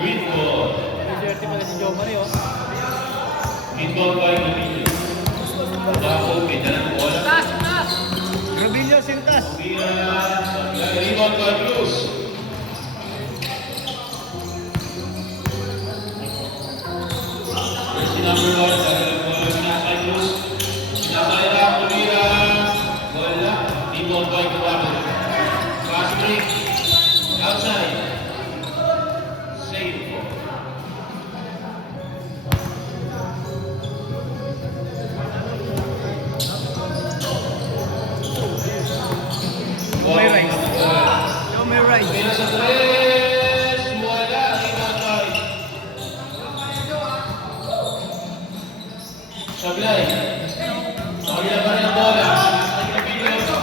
Green ball. Swerte pala si Joe Marie, oh. Green ball by Gavillo. Dapo, may dalang bola. Gavillo, Sintas. Green ball by Cruz. Jersey number 1, dalang bola. Sinasay Cruz. Sinasay na, tumira. Bola. Green ball by Gavillo. Pass break. Outside. Save. May rice. Joe may rice. Pila sa tres. Wala. Inatay. Sablay. Nakila pa rin ang bola. Ay Gavillo.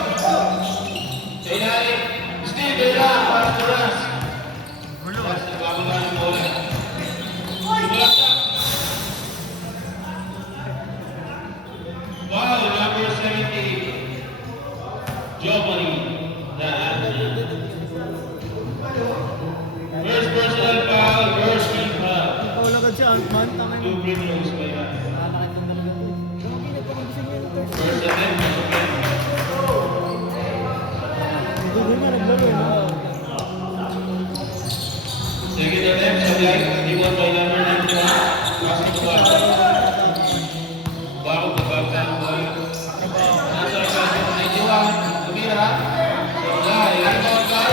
Kailangan. Steve, kailangan. Para sa Ras. Ras, nagbababa ng bola. Sumulakta. Foul, number 70. Giovanni. First personal foul, first team foul. Ikaw lang siya, Ant-Man. Tangin. Two free throws pa yan. Nakakitang talaga to. Gagi na parang gusto niya yung first. First attempt, first attempt. Dugo na, naglaro eh, no? Second attempt, Sablay. Rebound by number 91. Basketball. Bago babagta ang bola. Nasa basket 91. Tumira. Sablay. Rebound by.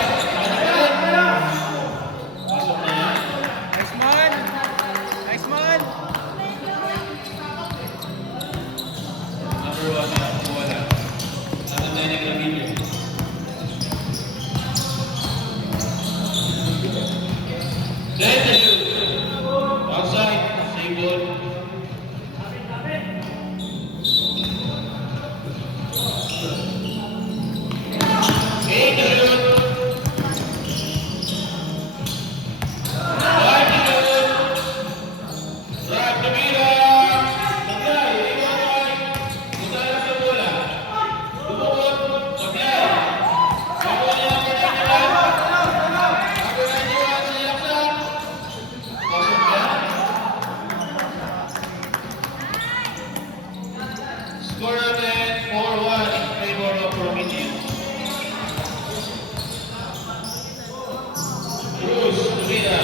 Pasok na yan. Nice man! Nice man! Number 1 na bola. Natantay na Gavillo. Then the shoot. Outside. Same ball. Eight to shoot. Five to shoot. Drive to Mira. Sablay. Rebound. Mutala sa bola. Bumukot. Sablay. Sablay niya ang pinagdagan. Number 91 sa Ilaksan. Pasok yan. Score natin 4-1 in favor of Prometheus. Cruz, tumira.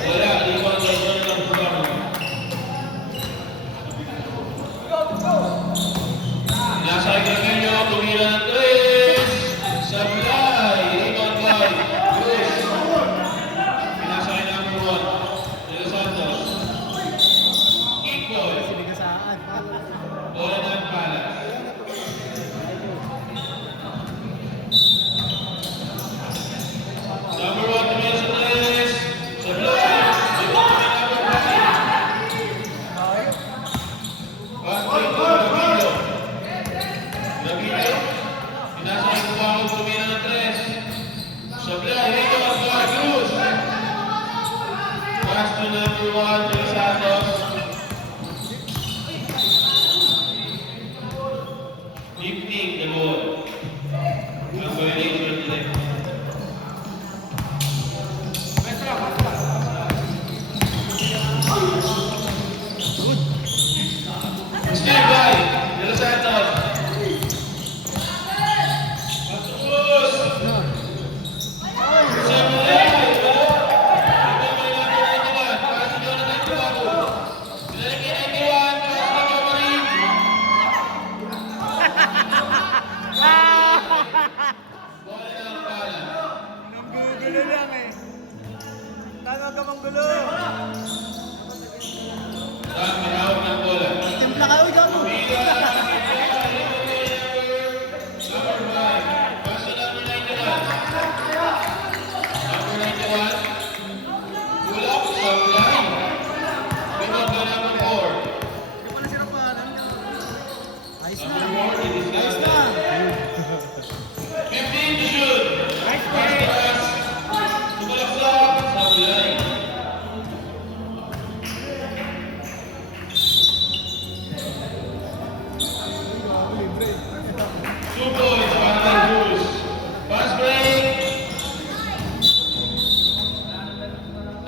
Wala, iwan kay Jonathan Fugamo. Nasa Gavillo, tumira ng 3. Sablay, rebound by Cruz. Pinasakay number 1. De Los Santos. Kick ball. Sinigasaan. Bola ng Palace. Number 1, tumira sa 3. Sablay. Rebound by number 5. Pass break to Gavillo. Gavillo. Pinasakay ko ba ako tumira ng 3. Sablay, rebound by Cruz. Pass to number 1, De Los Santos. 15 the ball. Ang violation today. Steve by De Los Santos. Pastos. Sablay. Rebound by number 91. Pass to Jonathan Fugamo. Pinalik kay 91. Pass to Giovanni. Bola ng Palace. Nanggugulo lang eh. Tanong ka mong gulo. Minahawak ng bola. Timpla kayo dyan mo. Number 5. Pass to number 91. Number 91. Tulak. Sablay. Rebound by number 4. Hindi pala si Rapalan. Ayos na. Number 4. It is Ayos na. done. 15 to shoot. Nice Pass play. pass. Tumalaksak. Sablay.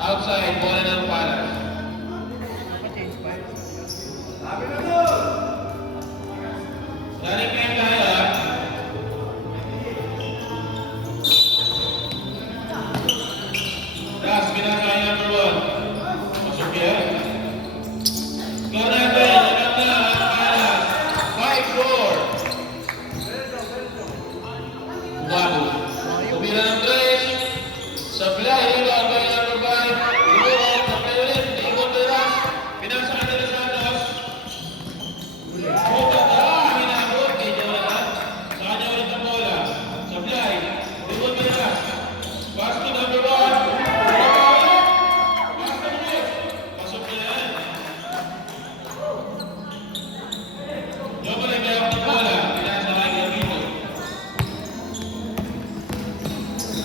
Outside, bola ng Palas. Pa-change pa yun. Daring kayo tayo, ha? Ras, pinakay number 1. Pasok yan. Score natin, maganda ang Palas. 5-4. Bago. Tumira ng 3. Sablay, rebound by number 5. Rebound, sablay ulit. Ikot na Ras. Pinasa ka nila Santos. Puta ka, hinabot kay Jonathan. Sa kanya ulit ang bola. Sablay, rebound by Ras. Pass to number 1. Pass to ulit. Pasok yan. Joko na gawin ng bola. Pinasa kay Gravito.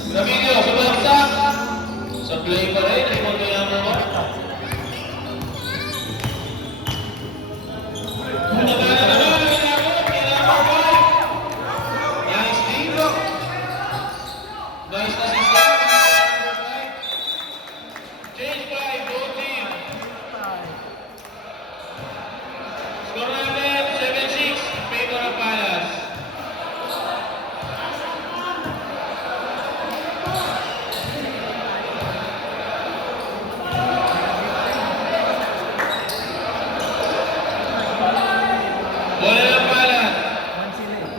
Gravito, sumagsak. Sablay pa rin. Rebound by number 1. Bola ng Palas. One sila eh.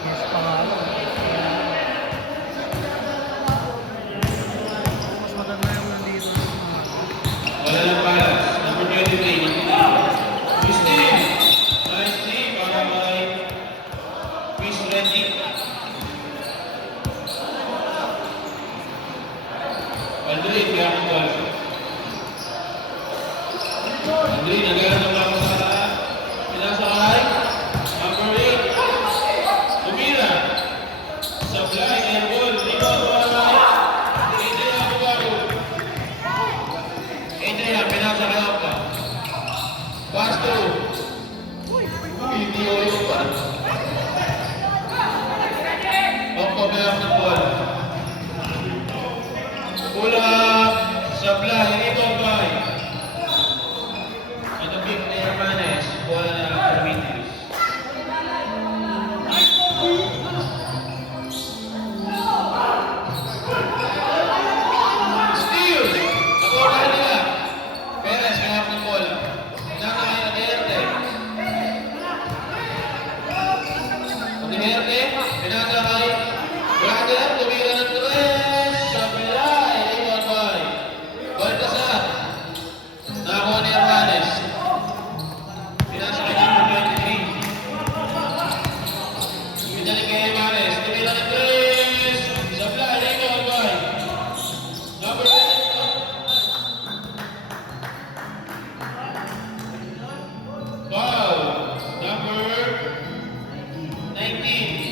Yes, pangalo. Mas maganda yung nandito. Bola ng Palas. Number 23. Steve. Nice Steve. Para kay Chris Reddick. Aldrin, kaya ang bola. Aldrin, nagaya ng mga kasala. Pinasakay. Number 8. Tumira. Sablay, airball. Rebound, bola kay Adrian Bugago. Adrian, pinasakay ako pa. Pass to. Hindi ulit pa. Pagpabayang ng bola. Pull-up, Sablay, rebound by. Ito big ni Hermanes, bola na Prometheus. Steal! Nakuha ka nila. Perez, kahap ng bola. Nakakain na Gerte. Gerte, pinasakay. Brother, tumira ng 3. Sablay, rebound by. Baltasar. Nakuha ni Hermanes. Pinasakay ng 23. Pinalik kay Hermanes. Tumira ng 3. Sablay, rebound by. Number 8. Foul. Number 19.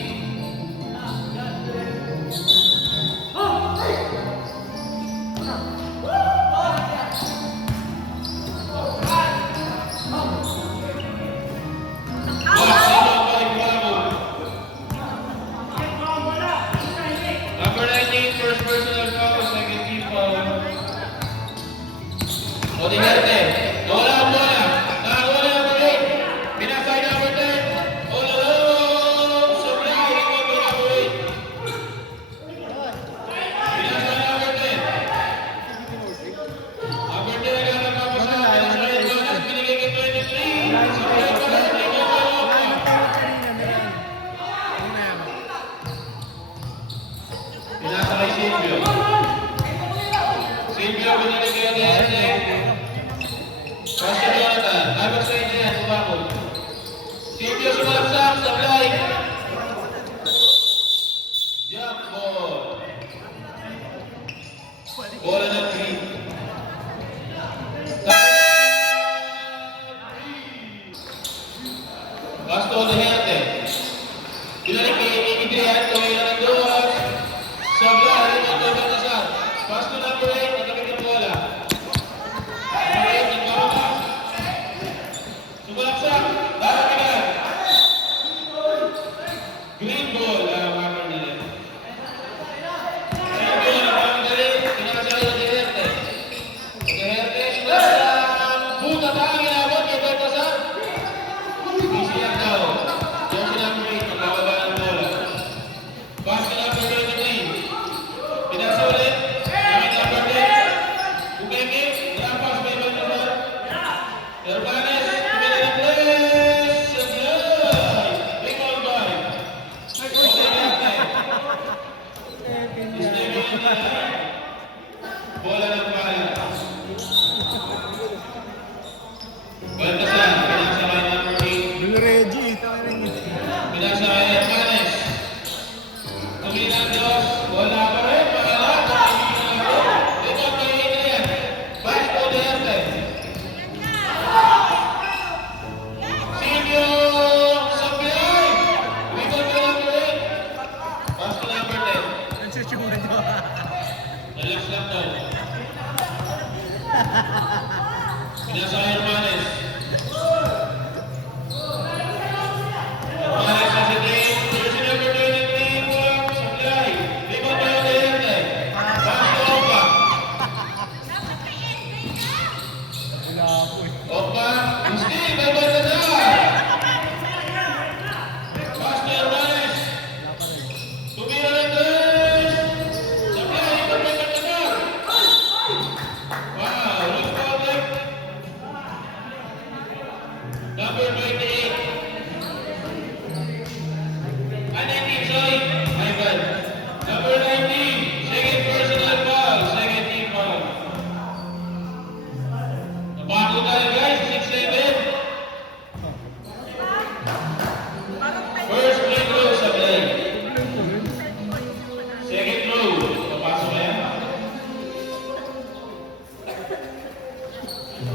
Number 19, first personal foul, second team foul. Odigarte, bola ang bola. Nakakuha na number 8. Pinasay number 10. All alone, Sablay. Green ball, marker nila. Green ball, ang dali, pinakasaya ni Duterte. Duterte, sinasang buta ba ang inabot kay Baltasar? Easy lang daw. Yung sinamrit, magbababa ng bola. Basket number 23. Pinasulit, bakit number 10? Bukeke, lampas may Baltasar. Hermanes, tumira ng tres. Sablay! Big ball by. Bola ng bala. Baltasar, pinasakay number 8. Blue Reggie. Tayo rin. Pinasakay Hermanes. Tumira ang Diyos. Bola pa rin. Pangala. Ito kay Adrian. Pass to Duterte. Silvio Sablay. Rebound to number 8. Pass to number 10. Nagsusugan nyo. Relax lang daw. Pinasa Hermanes. Hermanes sa sitin. Jersey number 23. Sablay. Rebound to Duterte. Pass to Opa. Wala ako eh. Opa. Gusti. May Baltasar. Pass to Hermanes. Tumira ng tres. Sablay. Rebound to Baltasar. Wow. Loose ball break. Number 28. Sorry. My bad. Number 19. Second personal foul. Second team foul. Nabago tayo guys. 6-7. First free throw sa play. Second throw. Papasok na yan.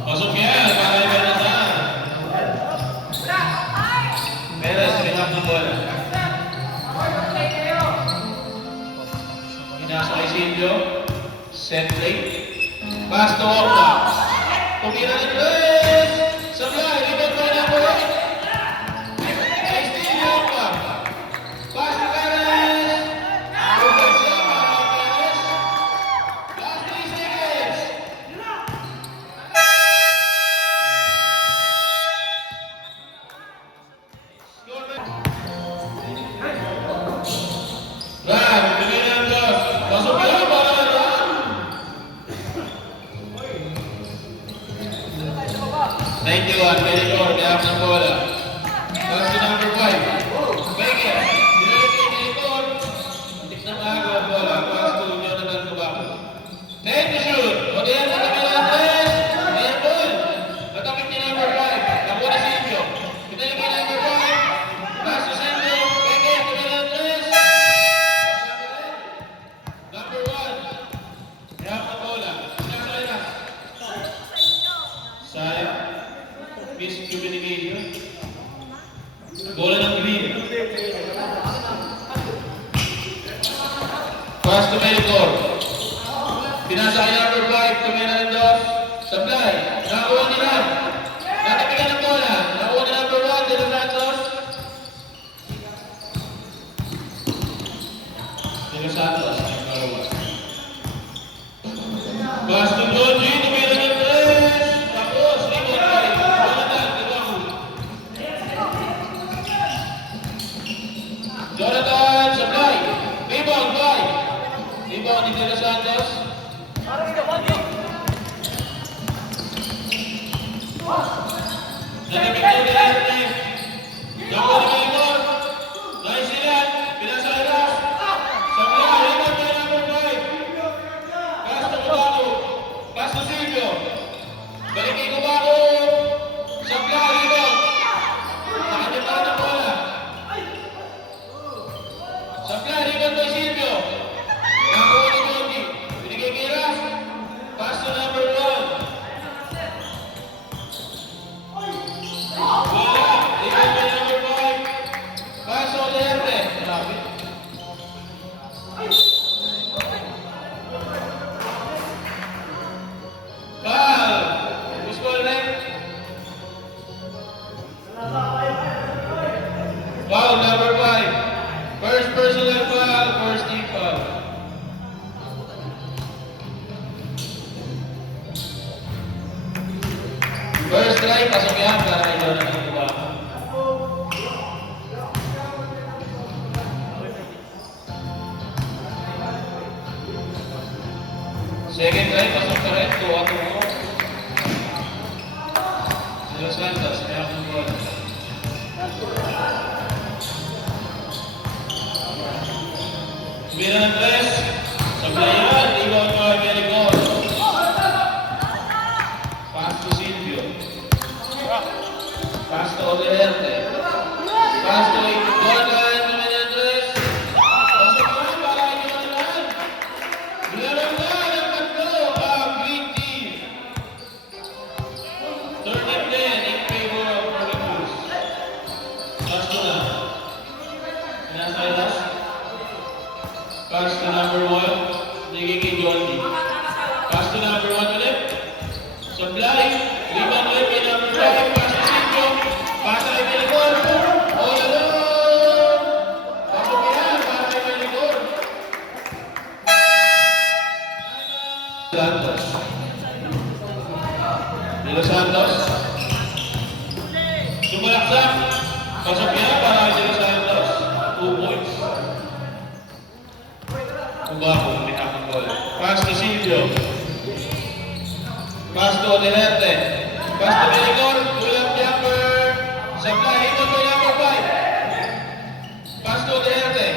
Pasok yan. Para iba na saan. Perez, rinap ng bola. Pinasa kay Silvio. Set play. Pass to Opa. Tumira ng tres. Sablay. Rebound pa rin ang bola. Nice steal ni Opa. Pass to Perez. Open siya. Perez. Last 3 seconds. Brad, tumira ng dos. Pasok ka lang. Para na lang. 91, Benidor, kaya ng bola. Pass to number 5. Beke, binalik kay Benidor. Tik na maaga ang bola. Pass to Jonathan Cubaco. 10 to shoot. Odean na kami ng tres. Ayan ball. Natakit ni number 5. Nakuha na Silvio. Binalik kay number 5. Pass to Silvio. Beke, tumira ng tres. Number 1. Kaya ang bola. Pinasaya. Sayang. Miscommunication. Bola ng green. Pass to Melchor. Pinasa kay number 5. Tumira ng dos. Sablay. Nakuha nila. Natapikan ng bola. Nakuha ni number 1. De Los Santos. De Los Santos. Pass to Joji. Tumira ng tres. Tapos. Rebound pa rin. Jonathan Cubaco. Jonathan Sablay. Rebound by. Rebound ni De Los Santos. Nanapit na Duterte. Jumbo ni Melchor. Nice sila. Pinasa kay Ras. Sablay. Rebound by number 5. Pass to Cubaco. Pass to Silvio. Balik kay Cubaco. Sablay. Rebound. Nakatipan ng bola. Sablay. Rebound by Silvio. Nakuha ni Joji. Binigay kay Ras. Pass to number 1. Wala. Rebound by number 5. Pass to Duterte. Malapit. Foul. Who's called red? Foul number 5. First personal foul, first team foul. First try, pasok yan para ikaw na nagkuha. Second try, pasok pa rin, 2-2. Los Santos, meron kong goal. Bira ng tres, sa playan, rebound pa, very good. Pass to Silvio. Pass to Oderte. Pass to Jordan, naman yung tres. Pass to Jordan, para kay Jordan. Bilaro na ng tatlo ang green team. Third and 10 in favor of Urban Blues. Pass to na. Pinasailas. Pass to number 1, naging kay Jordi. Pass to number 1 ulit. Supply, rebound ulit kay number 5. Pass to Silvio. Pass kay Melicor. All alone. Pasok yan para kay Melicor. Santos. De Los Santos. Sumalaksak. Pasok yan para kay De Los Santos. 2 points. Kubaho, may takong goal. Pass to Silvio. Pass to Oderte. Pass to Melicor. Pull-up jumper. Supply, ikot to number 5. Pass to Oderte.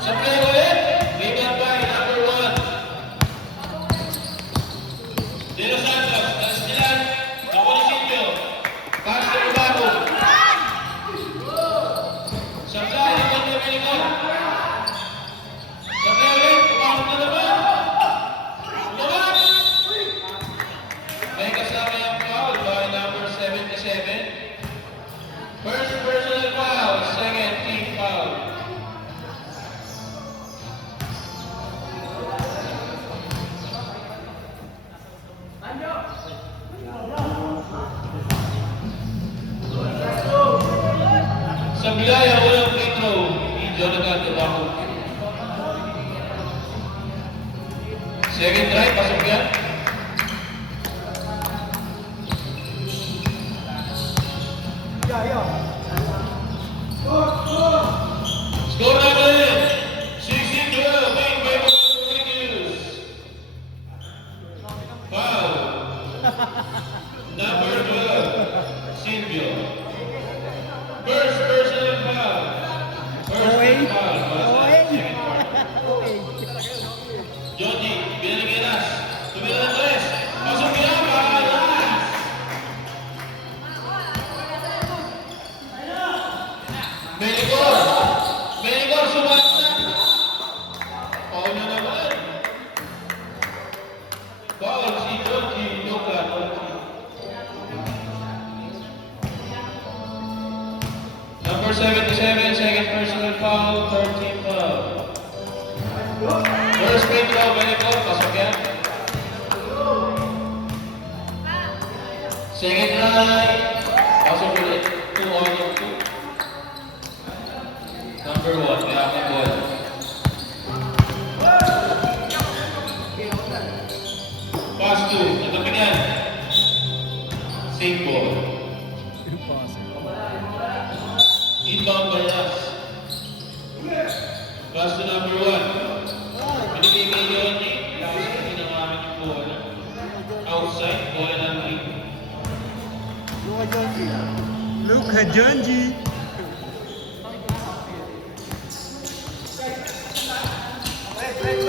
Supply ulit. Rebound by number 1. De Los Santos. Nasilan. Ako ni Silvio. Pass to Kubaho. Supply, ikot to Melicor. Supply ulit. Kubaho na naman. Kubaho. May kasama yung foul by number 77. First personal foul, second team foul. Sa bilaya, walang free throw ni Jonathan Tubaco. Second try, pasok yan. Score number 16-12 in favor of the Blues. Foul. Number 12, Silvio. First personal foul. First team foul. Second part. Jody, Benigueras. Tumira ng tres. Pasok yan, Bahalas. Melicor. Melicor sumaksak. Foul na naman. Foul si Jody Luca. Number 77, second personal foul, third team foul. First free throw, Melicor, pasok yan. Second try, pasok ulit. 2 on 2. Number 1, may akong ball. Pass 2, natapin yan. Same ball. Inbound by us. Pass to number 1. Pinigay kay Johnny. Tapos pinangamin yung bola. Outside, bola ng green. Luka Johnji.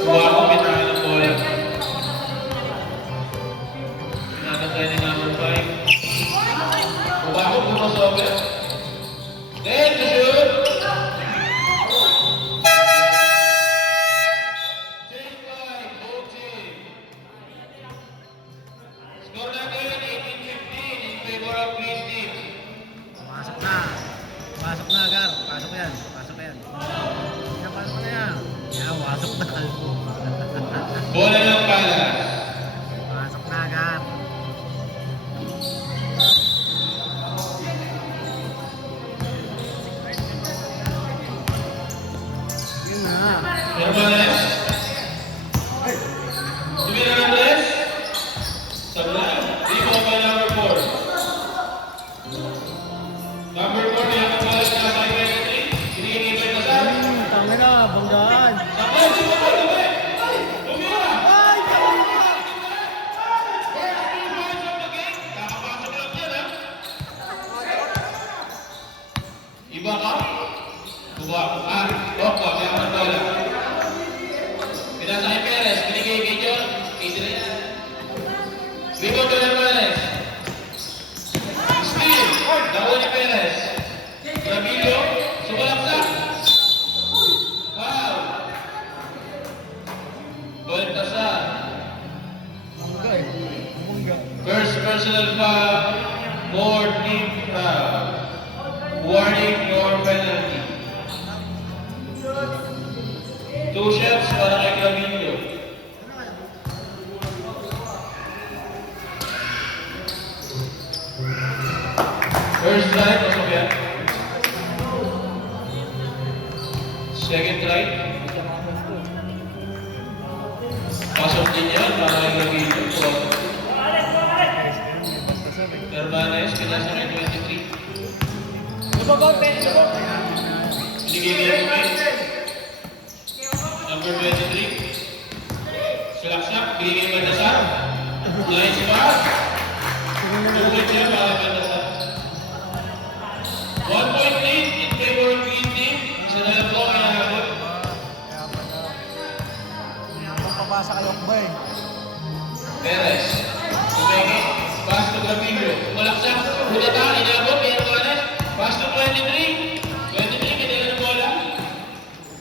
Kuha ko pinaka ng bola. Pinakatay ni number 5. Kuha ko pumasover. Then, to shoot. Change by both team. Score natin 18-15 in favor of green team. Pasok na. Pasok na, Gar. Pasok yan. Pasok yan. Yan, pasok na yan. Yan, pasok na, Kalbo. Bola ng Palas. Pasok na, Gar. Hermanes. Tumira Andres. Sablay. Rebound by number 4. Number 4, may nakabalik na sa identity. Binigay kay Pasar. Tama na, banggaan. Sablay, tumira. Tumira. Ay, tama na. First 2 points of the game. Kakapasok lang yan, ha? Iba ka? Kuha. Opo, may ako ng bola. Pinasa kay Perez. Binigay kay John. Adrian. Rebound to Hermanes. Steal. Nakuha ni Perez. Ramillo. Sumalaksak. Foul. Baltasar. Bangga eh. Bangga. First personal foul. More team foul. Warning or penalty. 2 shots para kay Ramillo. First try, pasok yan. Second try. Pasok din yan para kay Ramillo. Hermanes, kinasa kay 23. Binigay kay Gomez. Number 23. Sulaksak, binigay kay Baltasar. Nice pass. Tumulad siya para kay Baltasar. 1 point lead in favor of Green Team. Isa na lang po ang hinahabol. Magpapasa kayo ba eh. Perez. Tumenge. Pass to Ramillo. Malaksak. Hulata. Inabot. Hermanes. Pass to 23. 23. Kinila ng bola.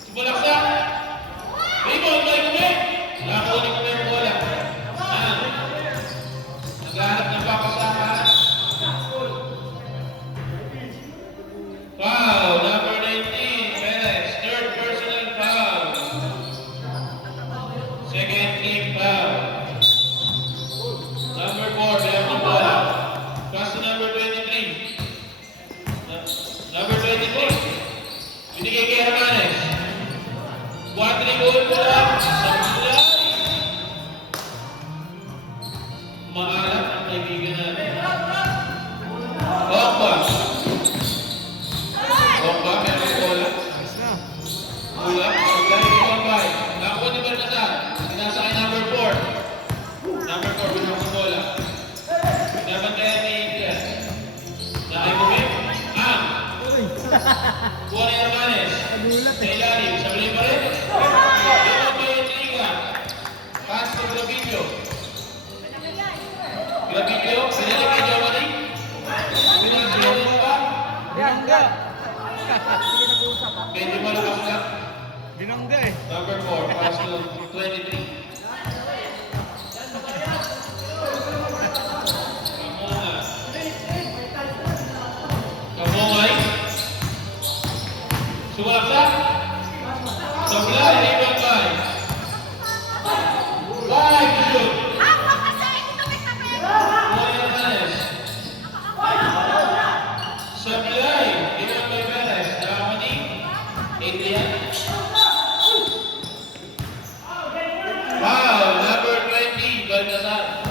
Sumalaksak. Rebound by Gomez. Nakakuha ni Gomez ang bola. Naghahanap ng papasahan. Foul. Number 19. Perez. Third personal foul. Second team foul. Number 4, may ang bola. Pass to number 23. Number 23. Binigay kay Hermanes. Quadriball bola sa kulay. Maalat ang kaibigan natin. Okba. Okba, may ang bola. Ayos na. Bola. Supply ni Bombay. Nakuha ni Baltasar. Pinasa kay number 4. Number 4, binang ang bola. Dapat kaya ni Adrian. Nakay Gomez. Kuha ni Hermanes. Nagulat Sa eh. ilalim. Sablay pa rin. Rebound by Enrique. Pass to Gravillo. Gravillo. Pinili kay Giovanni. Pinagsilin mo ba? Binangga. Medyo malakas na. Binangga eh. Number 4, pass to 23. Kamungay. Sumalaksak. Sablay, rebound by. Five to shoot. Kuha ni Hermanes. Sablay, rebound by Perez. Nakakama ni Adrian. Foul, number 20, Baltasar.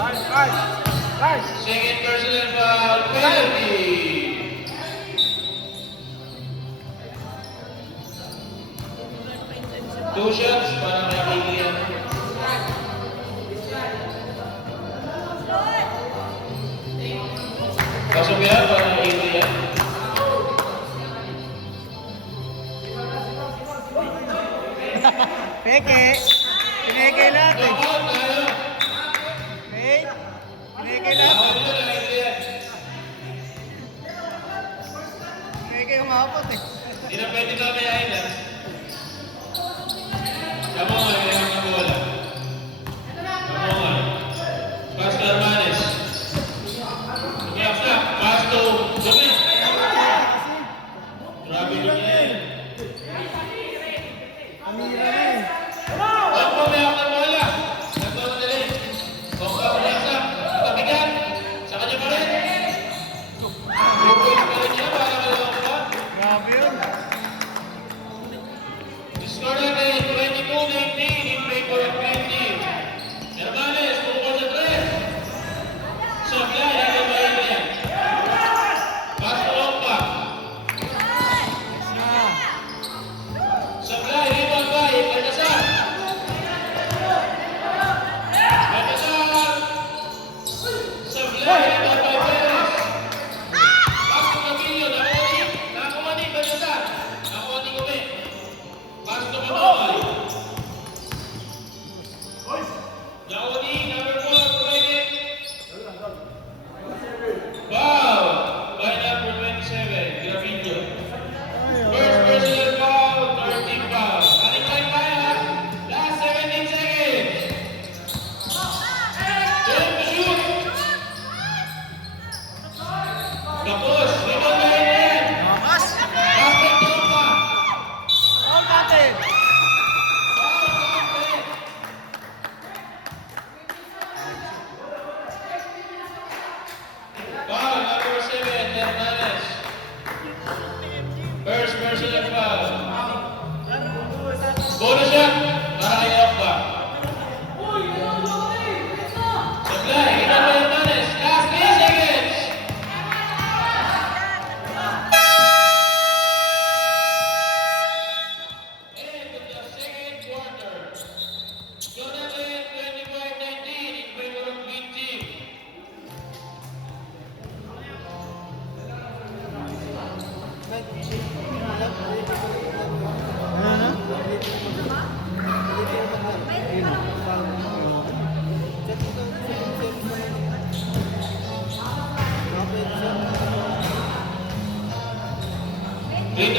Second personal foul, penalty. 2 shots para kay Adrian. Pasok yan para kay Adrian. Peke. Pineke natin. Knockout tayo. Okay. Pineke natin. Ako yun ang Adrian. Pineke umabot eh. Hindi na pwede kamayahin ha. Kamungay, may mga bola. Kamungay. Pass to Hermanes. Sumalaksak. Pass to Gomez. Grabe niya yan. Amira na eh. Huwag mo may ako ng bola. Nagmamadali. Bongga, sumalaksak. Pabigat. Sa kanya pa rin. 2 points pa rin niya para kay Bongga. Grabe yun.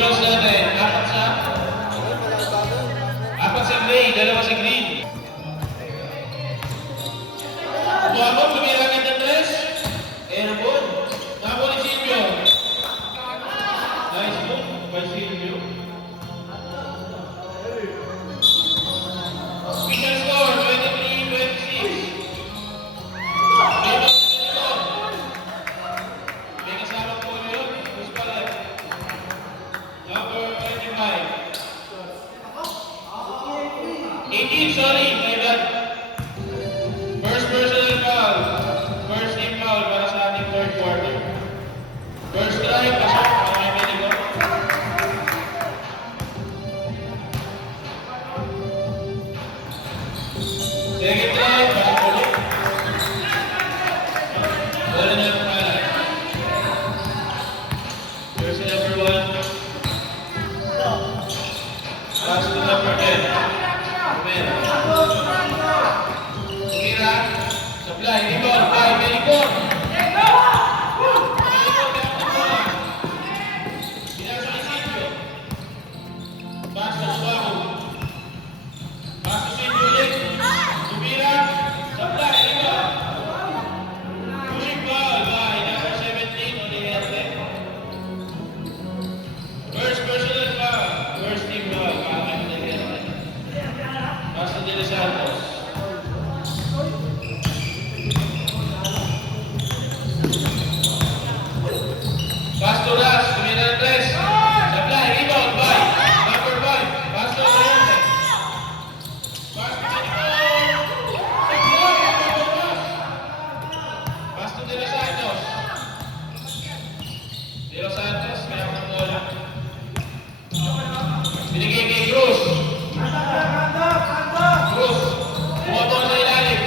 Girls natin, apat sa gray, dalawa sa green. Buwabot, tumira ng tres. Airborne. Nabo ni Silvio. Nice move by Silvio. Official score, 23-26. May kasama po yun. Who's pala? Number 25. 18, sorry, my bad. First personal foul. First team foul para sa ating third quarter. First strike, pasok. Mga medico. Second strike, pasok ulit. Wala na yung pangalan. First to number 1. Pass to number 10. Romero. Tumira. Supply. Rebound by Medico. Pass to Subaru. Pass to Silvio ulit. Tumira. Supply. Rebound. Pushing ball by number 17 on the helmet. First personal foul. First team foul. Kaya on the helmet. Pass to De Los Santos. Pass to Ras. Tumira ng tres. Supply. Rebound by number 5. Pass to Oriente. Pass to Medico. Pass to De Los Santos. De Los Santos. Kaya ng bola. Binigay kay Cruz. Cruz. Bumabot sa ilalim.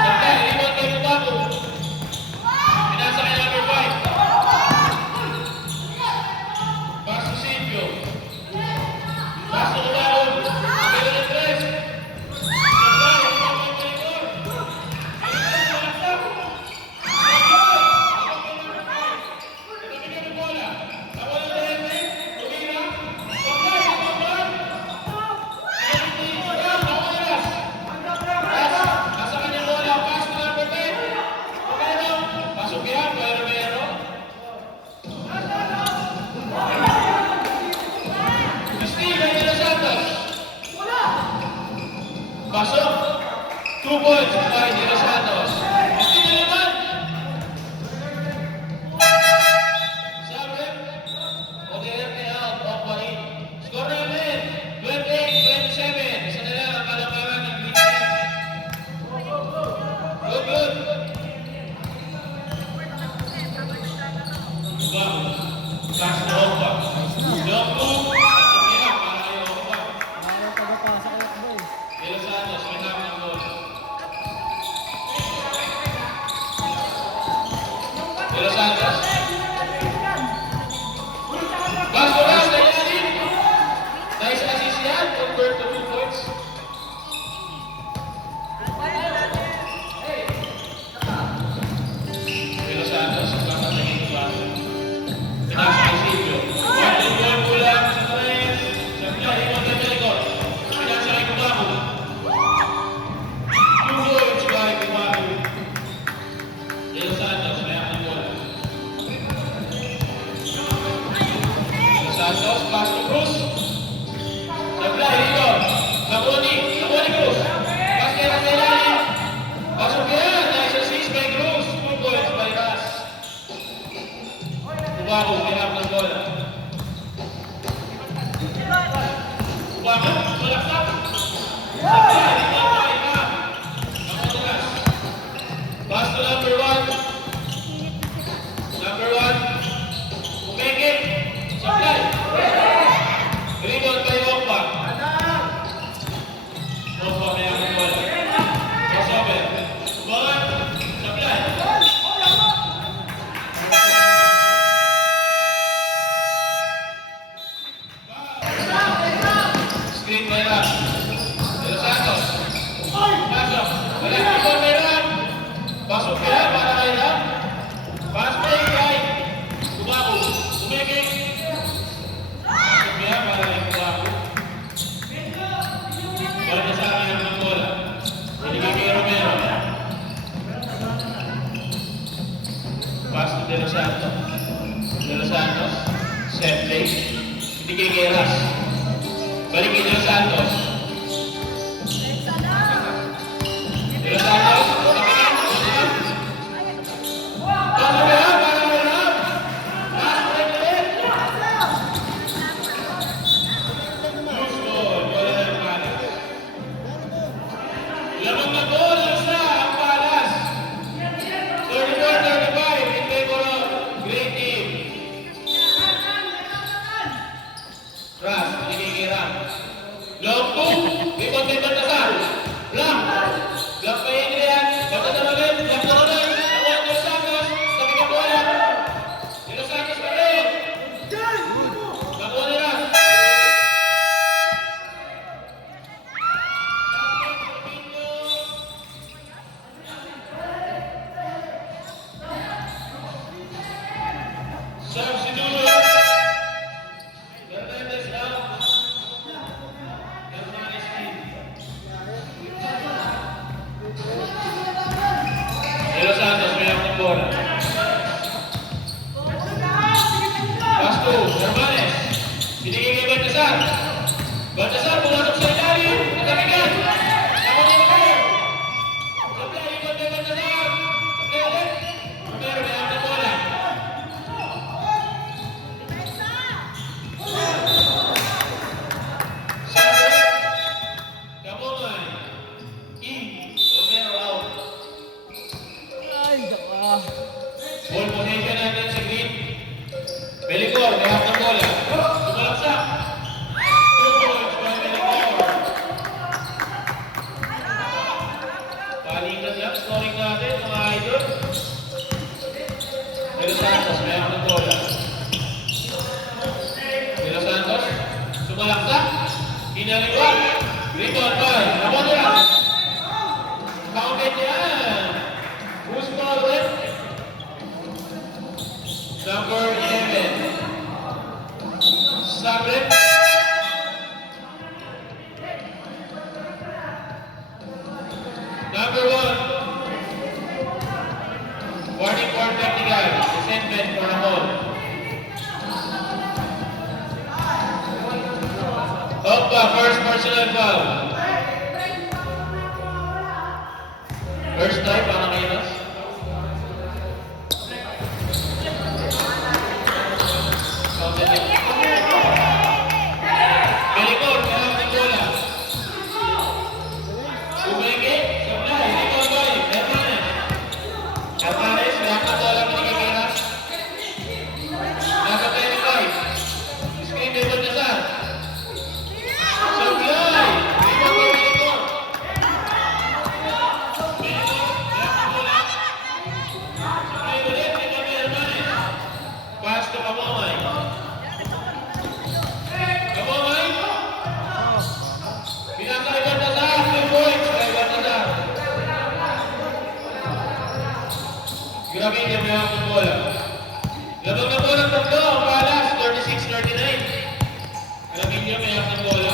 Supply. Rebound kay Mubaco. Pinasa kay number 5. Pass to Silvio. Pass to Mubaco. Tumira ng tres. Supply. Rebound kay Pericor. Nabigyan ng bola. Nawala ng helmet. Tumira. Supply. Rebound by nasa kanyang bola, pass to number 10. Romero, pasok yan, by Romero. Steve De Los Santos. Pasok. 2 points by De Los Santos. Steve naman. Sabi, Oderte out, off by. Score namin, 28-27. Isa na lang ang kalamaran ng Green Team. Good, good. Wow. Pass to Opa. Jump move. Tumira para kay Opa. Ayaw tagapasa kay Boy. De Los Santos, may tama ng bola. De Los Santos. Pass to Ras, Dayani. Nice assist yan. Convert to 2 points. De Los Santos, papatagin ko ba? Pinasa kay Silvio. 1-2 kulang sa tres. Sabi niya, kay Medico. Pinasa kay Kumaku. 2 points by Kumaku. De Los Santos, may ang bola. De Los Santos, pass to Cruz. Supply, rebound. Naboni Cruz. Pass kay Rafael. Pasok yan. Nice assist by Cruz. 2 points by Ras. Kumaku, hinap ng bola. Kumaku, malaksak. Supply, rebound by Hinap. Naboni Ras. Pass to number 1. Number 1. Umeke. Supply. Rebound by Opa. Opa, may ang bola. Crossover. Bola. Supply. Screen by Ram. De Los Santos. Pasok. Wala. Rebound by Ram. Pasok kaya para kay Ram. Pass play kay Kumaku. Umeke. Pinigikeras. Balikin De Los Santos. De Los Santos. Pasok na yan, para meron. Pasok na ulit. Loose ball. Wala na yung Palas. Lamang na ball. Loose na ang Palas. 34-35 in favor of Green Team. Ras, pinigikeras. Long boom. Rebound kay Baltasar. Block. Block kay Adrian. Baltasar ulit. Block na ulit. Nakuha De Los Santos. Tabi ka bola. De Los Santos pa rin. Nakuha nila. Substitute. Hernandez out. Hernandez in. De Los Santos may ang bola. Pass to Hernandez. Binigay kay Baltasar. Baltasar pumasok sa ilalim. Natabigan. Nakuha niya kayo. Supply, ikot kay Baltasar. Supply ulit. Pero may ang bola. Kamongan. In. Romero out. Ay, daka. Ball position natin si Green. Belicor, may hap ng bola. Sumalaksak. 2 points by Belicor. Palitan lang, scoring natin mga idol. De Los Santos, may hap ng bola. De Los Santos, sumalaksak. Hinaliwag. Rebound by Ramonera. Counted yan. Who's ball with? Number 11. Sabret. Number 1. Warning for technical. Resentment for a hold. Opa, first personal foul. First time, parang Enos. Belicor, kaya ng bola. Umeke, supply, rebound boy, Hernandez. Hernandez, lahat ng bola pinigikeras. Nasa 25. Screen kay Baltasar. Supply, rebound boy, Belicor. Belicor, lahat ng bola. Supply ulit, rebound boy, Hernandez. Pass to Kamamay. Kamamay. Pinasa kay Baltasar. 2 points kay Baltasar. Grabe niya may hawak ng bola. Labang na bola ng tatlo. Ang Palas, 36-39. Grabe niya may hawak ng bola.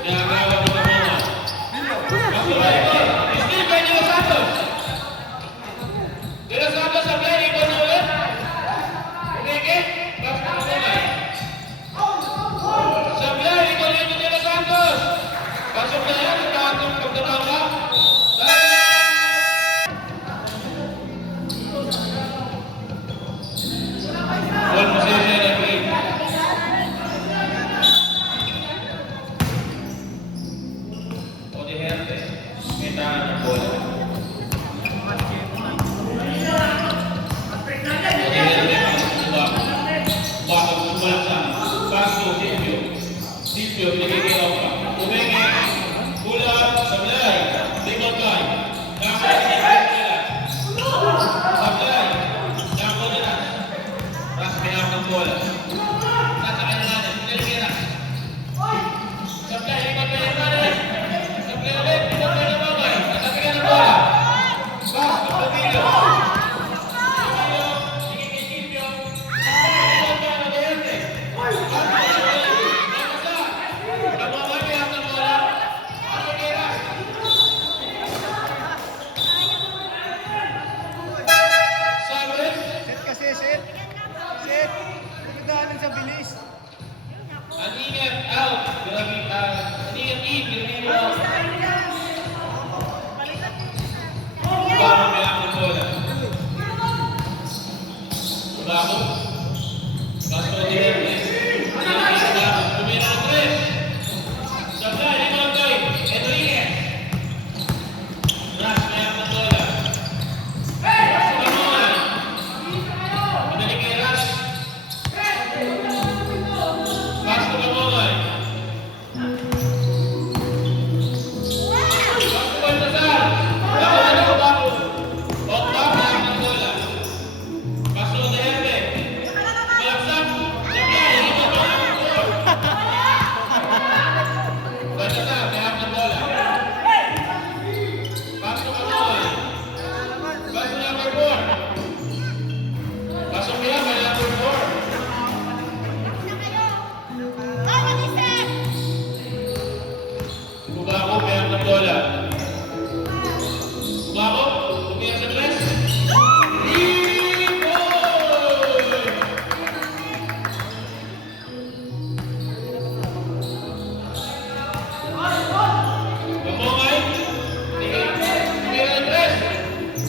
Pinahagawa ng Kamamay. Kamamay ito. Steve by De Los Santos. De Los Santos sa play. Ikaw na ulit. Umeke. Pass to Kamamay. Sablay, ikaw ulit ni De Los Santos. Pasok na yan. Pagkatong pagkatama. Ball position at Green. Odiherte. May tahan ng bola. Bakit sumalaksak? Pass to Silvio. Silvio, binigay kay Opa. Umeke. Pula. Sablay. Rebound by. Nasa Sablay. Nako nila. Ras may hawak ng bola. Nasa kanya natin. Pinigikeras. Sablay. Rebound by Hernandez. Sablay ulit. Rebound by Kamamay. Natabigan ng bola. Pass to Pabilo. Pabilo. Sige kay Silvio. Rebound by Odiherte. Kamamay may hawak ng bola. Pinigikeras. out. Grabe, hindi yung in, hindi yung out. Bago may ako ng bola. Bago. Bago ni Hermes. Tumira ng tres. Sablay, rebound kay Enriquez. Rush, may ako ng bola. Kamoy. Madali kay Rush. Pass to Kamoy. Pass to Baltasar. Nakuha na ko bago. Okta, may ako ng bola. Pass to Hermes. Malaksak. Sablay, rebound kay Enriquez. Baltasar, may ako ng bola. Pass to Kamoy. Pass to number 4. Pasok niya, may number 4. Kubago, may ako ng bola. Kubago, tumira sa tres. Rebound! Kamongay, tumira ng tres.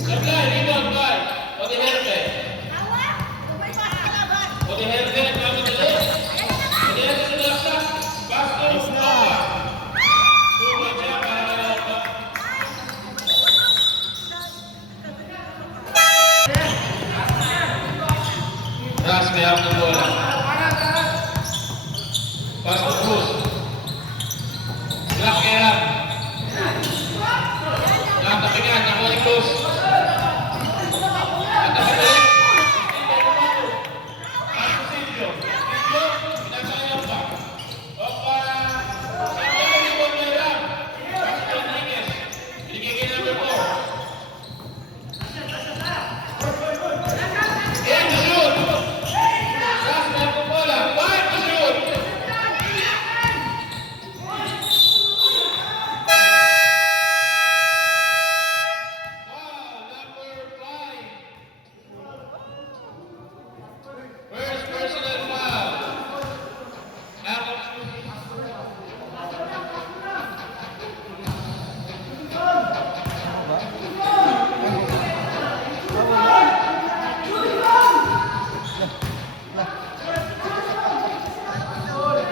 Sablay, rebound by Oteherpe. Oteherpe, nagkamit ulit. Oteherpe sa laksak. Pass to Opa. Tuwa siya para kay Opa. Ras, may hawak ng bola. Pass to Cruz. Black kay Ram. Ram, tapigan. Nakuha ni Cruz. At tapit ulit. Pass to Silvio. Silvio, pinasa kay Opa. Opa. Silvio, rebound kay Ram. Pass to Enriquez. Binigay kay number 4. And shoot! Ras, may hawak ng bola. 5 to shoot! Number 5. First personal foul. Alex.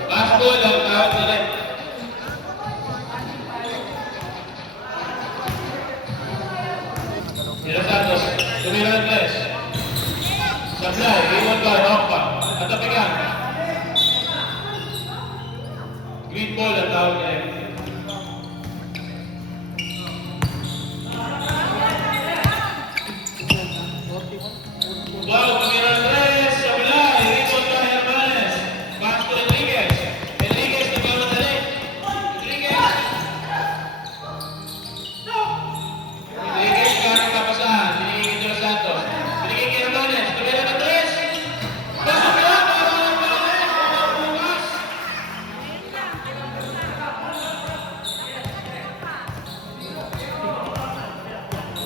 Basketball ang tawag ulit. Sila Santos, tumira ng tres. Sablay, rebound by Okpa. At tapigan. Green ball ang tawag ulit. Wow, tumira ng tres. Sablay, rebound by Hermanes. Pass to Enriquez. Enriquez, nagmamadali. Enriquez. Enriquez, kaya kapasahan. Binigay kay Joe Santos. Binigay kay Hermanes. Tumira ng tres. Pasok na! Para Hermanes. Bukas.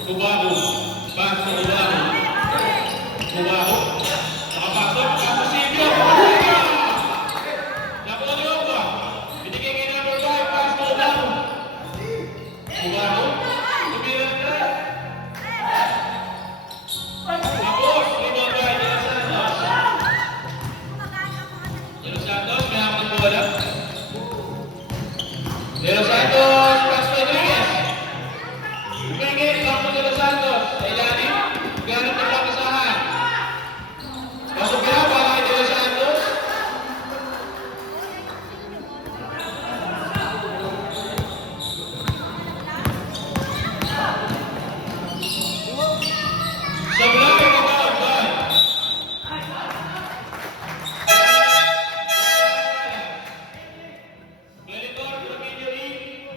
Kubago. Pass to Kubago. Kubago. Nakapasok. Pass to Silvio. Nakuha ni Opa. Binigay kay number 5. Pass to Kubago. Kubago. Tumira ng tres. Tapos, rebound by De Los Santos. De Los Santos, may hawak ng bola. De Los Santos, pass to Enriquez. Enriquez, back to De Los Santos. Sa ilalim, ganap ng papasahan. Pasok niya para kay De Los Santos. Sablay, rebound by Gladiador, Romeo Lee.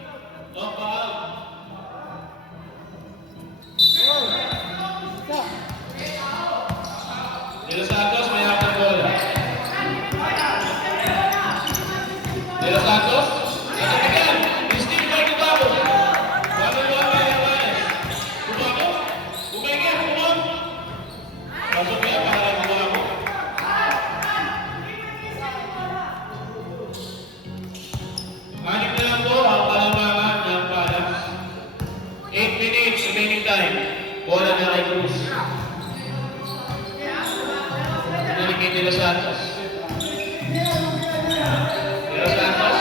De Los Santos.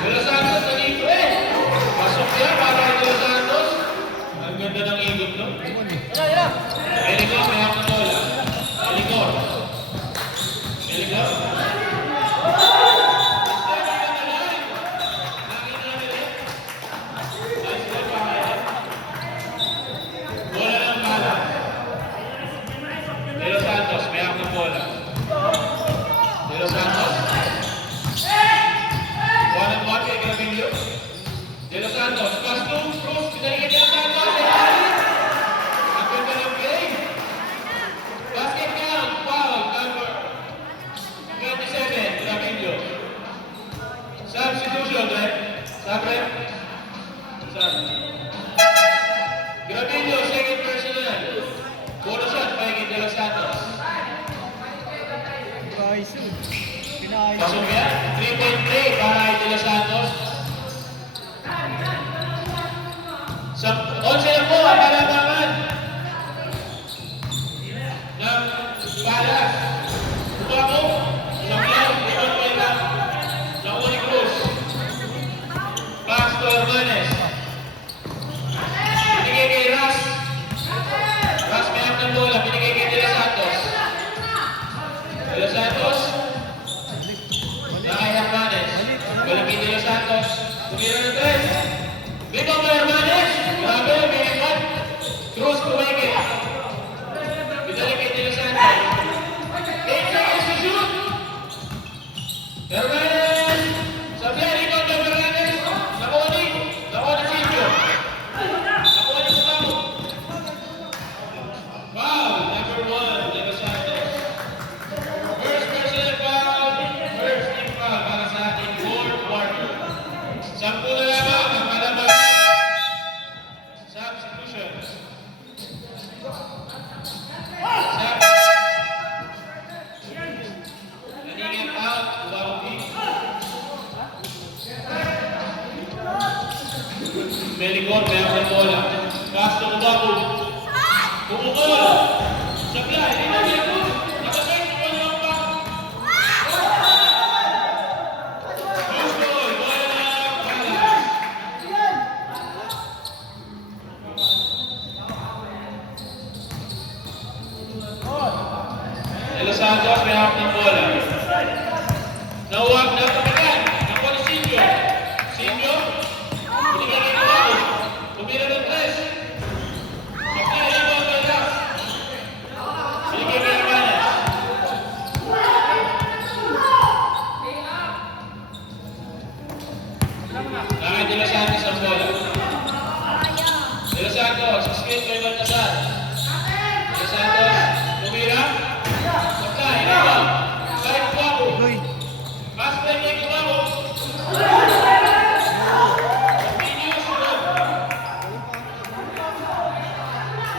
De Los Santos na libre. Pasok yan para kay De Los Santos. Ang ganda ng ikot, no? Eligor, may hapon bola. Eligor. Eligor. Bola ng bala. De Los Santos, may hapon bola. De Los Santos. One and one kay Gravillo. De Los Santos, pass to Cruz. Pinaligan De Los Santos. Ang ganda ng play. Basket count, foul, number 27, Gravillo. Substitution, right? Sub, right? Sub. Gravillo, second personal. Bonus shot, by De Los Santos. Guys, pinayos. Pasok yan. 3-point play para kay De Los Santos. Sa 11 na po ang palabangan ng Palas. Bumako sa Miao, Ibon Puebla, sa Uni Cruz. Pass to Hermanes. Binigay kay Ras. Ras may hap ng bola. Binigay kay De Los Santos. De Los Santos. Nakay Hermanes. Balik kay De Los Santos. Tumira ng 3. Rebound by Hermanes. Grabe, may iwan. Cruz kumike. Binalik kay De Los Santos. 8 seconds to shoot. Hermanes. Sabi, rebound by Hermanes. Nakuha ni Silvio. Nakuha ni Gustavo. Foul, number 1, De Los Santos. First personal foul, first team foul para sa ating fourth quarter. 10 na lamang ang palaban. Substitution. Naningan out, Ubawi. Meligor, may ang bola. Castro Ubawi. Bumukol. Supply, hindi na Meligor. Nakasay sa bola ng pa. Bumukol, bola ng Palas. De Los Santos may hawak ng bola. Nahuwag na kapitan. Nakuha ni Silvio. Silvio. Binigay kay Guapo. Tumira ng 3. Supply, rebound by Ras. Binigay kay Hermanes. Nakay De Los Santos ang bola. De Los Santos, screen by Baltasar. De Los Santos, tumira. Supply, rebound. Balik Guapo. Uy, Pass play kay Guapo. Continuous shoot.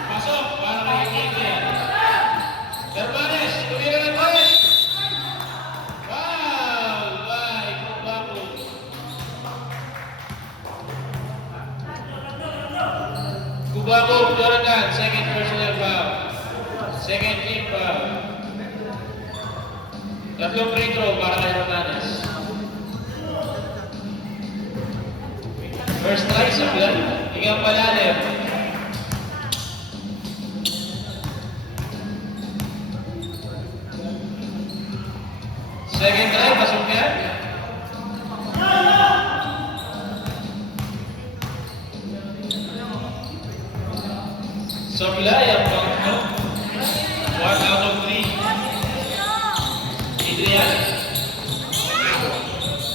Pasok para kay Adrian. Hermanes, tumira ng 3. Foul by Guapo. Guapo, Jonathan, second personal foul. Second team foul. Tatlong free throw para kay Hermanes. First try sa plan. Ikaw palalim. Second try, pasok yan. Supply ang pangko. 1 out of 3. Adrian.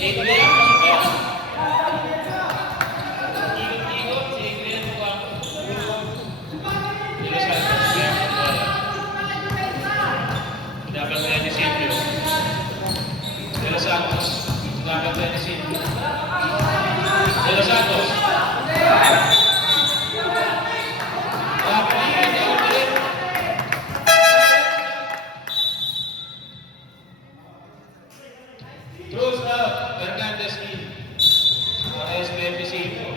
Adrian, pasok yan. Ikot-ikot si Adrian Guapo. De Los Santos, kaya ang bola. Dapat na ni Silvio. De Los Santos. Dapat na ni Silvio. De Los Santos. Dapat na ni Silvio. Cruz out. Hernandez in. Para SPFC Silvio.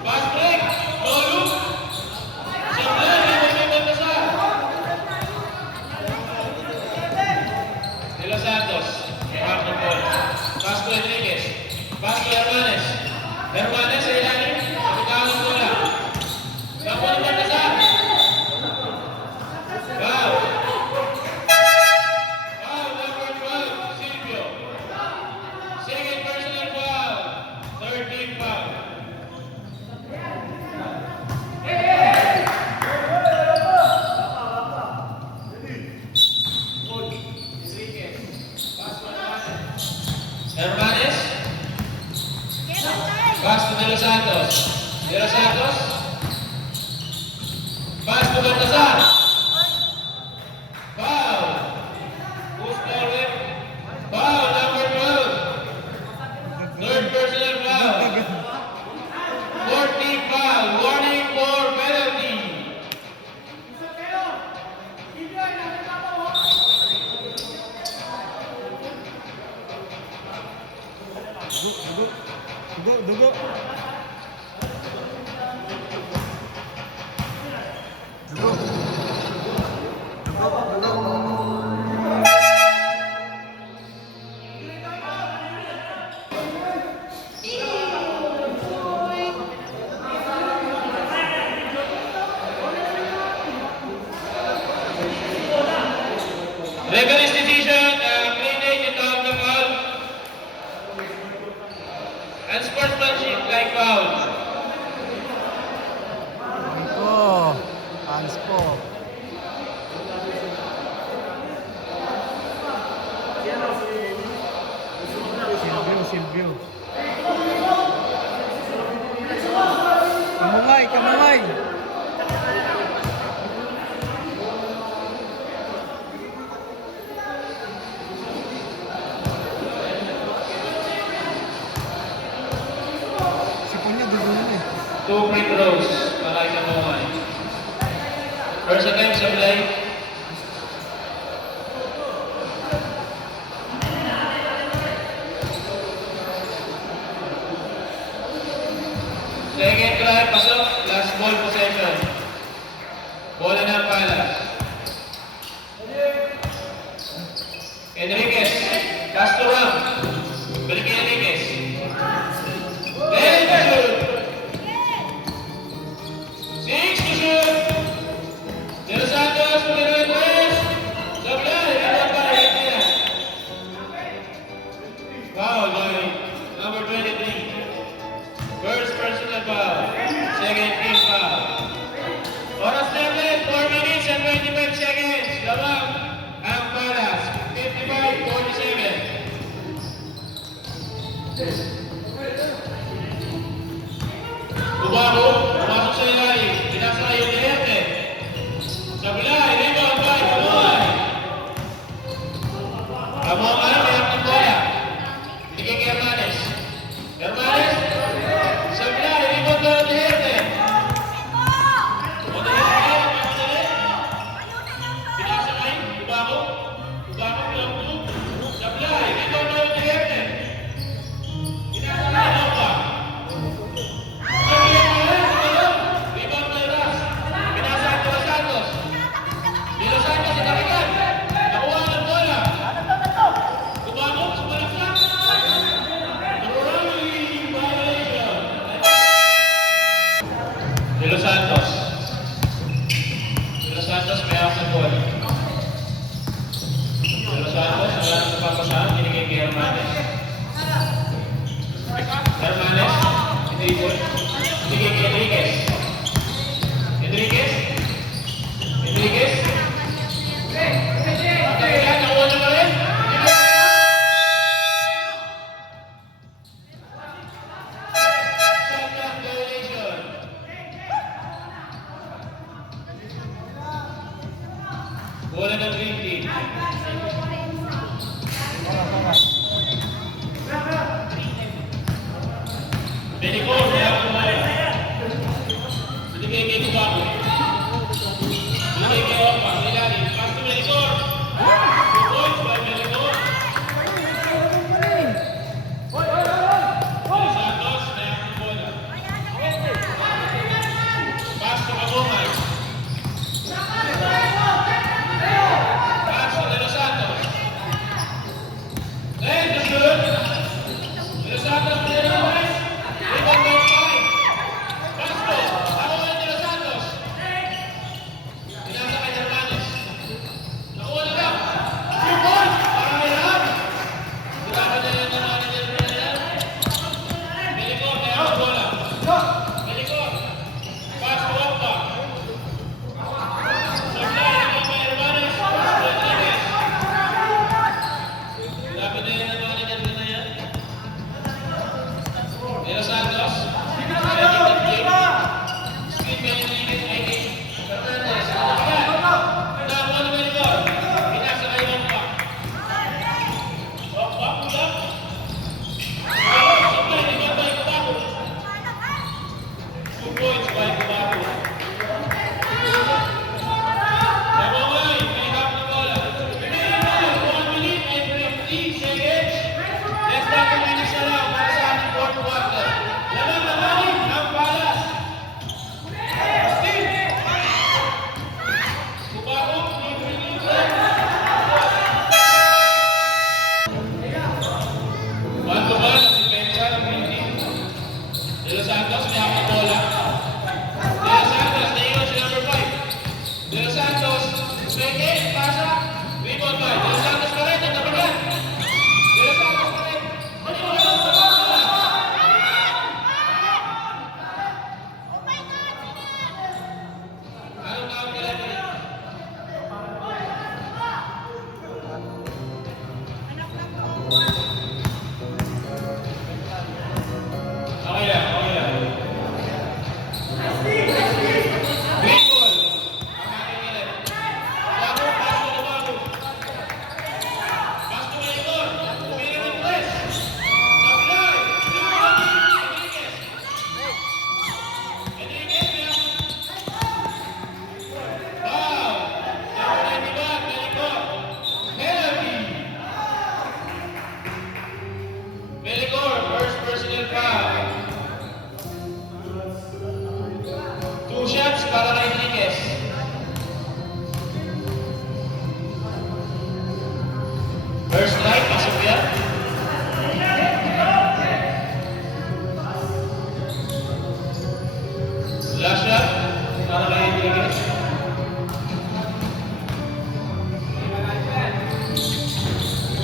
Pass break. No look. Supply. Hindi mo siya magpasa. De Los Hermanes. Pass to De Los Santos. De Los Santos. Pass to Baltazar. Foul. Who's calling? Foul number 12. Third personal foul. 14 foul. Warning for penalty. Dugo. Referee's decision, clean ito ang the foul. And sportsmanship like foul. Ito. Hands po. Silvio. Kamangay. Sipon niya, dugo na eh. 2 free throws para kay Kamangay. First attempt sa play. Second try, pasok. Last ball possession. Bola ng Palace. Enriquez. Pass to Ram. Balik kay Enriquez. Then to shoot. 6 to shoot. De Los Santos, Pilipinas. Sablay. Ito pa, Argentina. Foul by number 23. First personal foul. Second team foul. Oras natin, 4 minutes and 25 seconds. Lamang ang Palace. 55-47. Tubago, pumasok sa ilalim. Pinasa kayo ni Erte. Sablay, rebound by Kamangay. Kamangay, mayroon ng bola. Bigay kay Hermanes. Hermanes. Sablay, rebound by Erte. Pinasa kayo, Tubago. Tubago, Tubago. Sablay, rebound by Erte. Pinasa kayo, Opa. Rebound by Ras. Pinasa ang De Los Santos. De Los Santos sa kapitan. Nakuha ng bola. Tubago, sumalaksak. Temporary violation. De Los Santos. De Los Santos may hawak ng bola. De Los Santos, wala nang napapasahan. Binigay kay Hermanes. Hermanes. Hindi po. Binigay kay Enriquez. Enriquez. Enriquez. Kaya nakuha na ba rin? Shotgun violation. Bola ng Green Team. Benicor, may hawak ng bola. Binigay kay Tubago. Binigay kay Opa. Ilalim. Pass to Benicor. 2 points by Benicor. De Los Santos, may hawak ng bola. Pass to Kamangay. Pass to De Los Santos. Then to shoot. De Los Santos, Pilipinas. Rebound by 5. Pass to. Ako ngayon De Los Santos. Pinasa kay Hermanes. Nakuha na lang. 2 points. Para may lahat. Grabe na yan ang manager na yan. Benicor, may hawak bola. Benicor. Pass to Opa. Sablay, rebound by Hermanes. Rodriguez. Grabe na yan ang manager na yan. First strike, pasok yan. Last shot, para kay Rodriguez.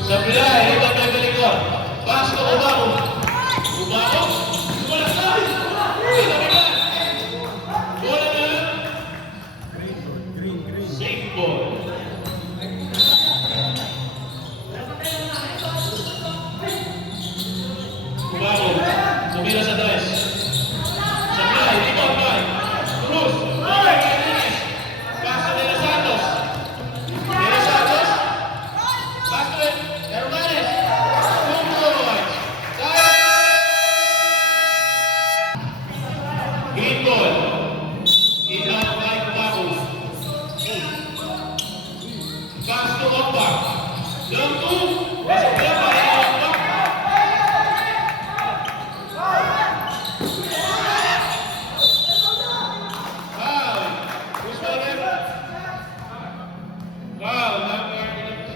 Sa pila, ito ang nagalikon. Basto, Ubago. Ubago. Wala sa akin. Ito bigla. Bola na. Safe ball. Ubago. Sumila sa dress. Sa pila, ito ang bay. Cruz. Robert Rodriguez. Paso de los Santos. De los Santos. Paso de Hermanes. Green ball. Inbound by Ubago. Pass to Opa. Long two. Pasok na pa rin Opa. Foul. Who's for them? Foul. Number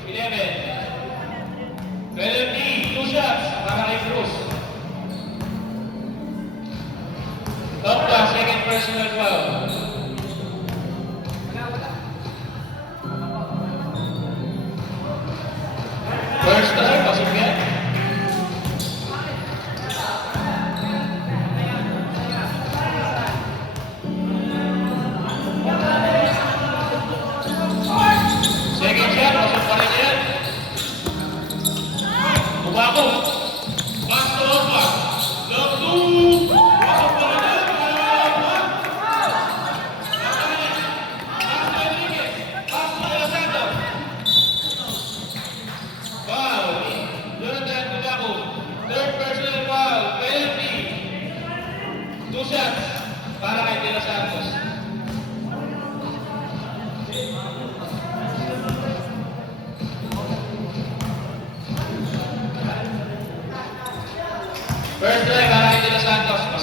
11. Penalty. 2 shots para kay Cruz. Top class, second personal foul. First try, pasok yan. Second shot, pasok pa rin yan. Ubago. Pass to Opa. Long two. Pasok pa rin yan. Foul. Jonathan Ubago. Third personal foul. Penalty. 2 shots para kay De Los Santos. First try para kay De Los Santos.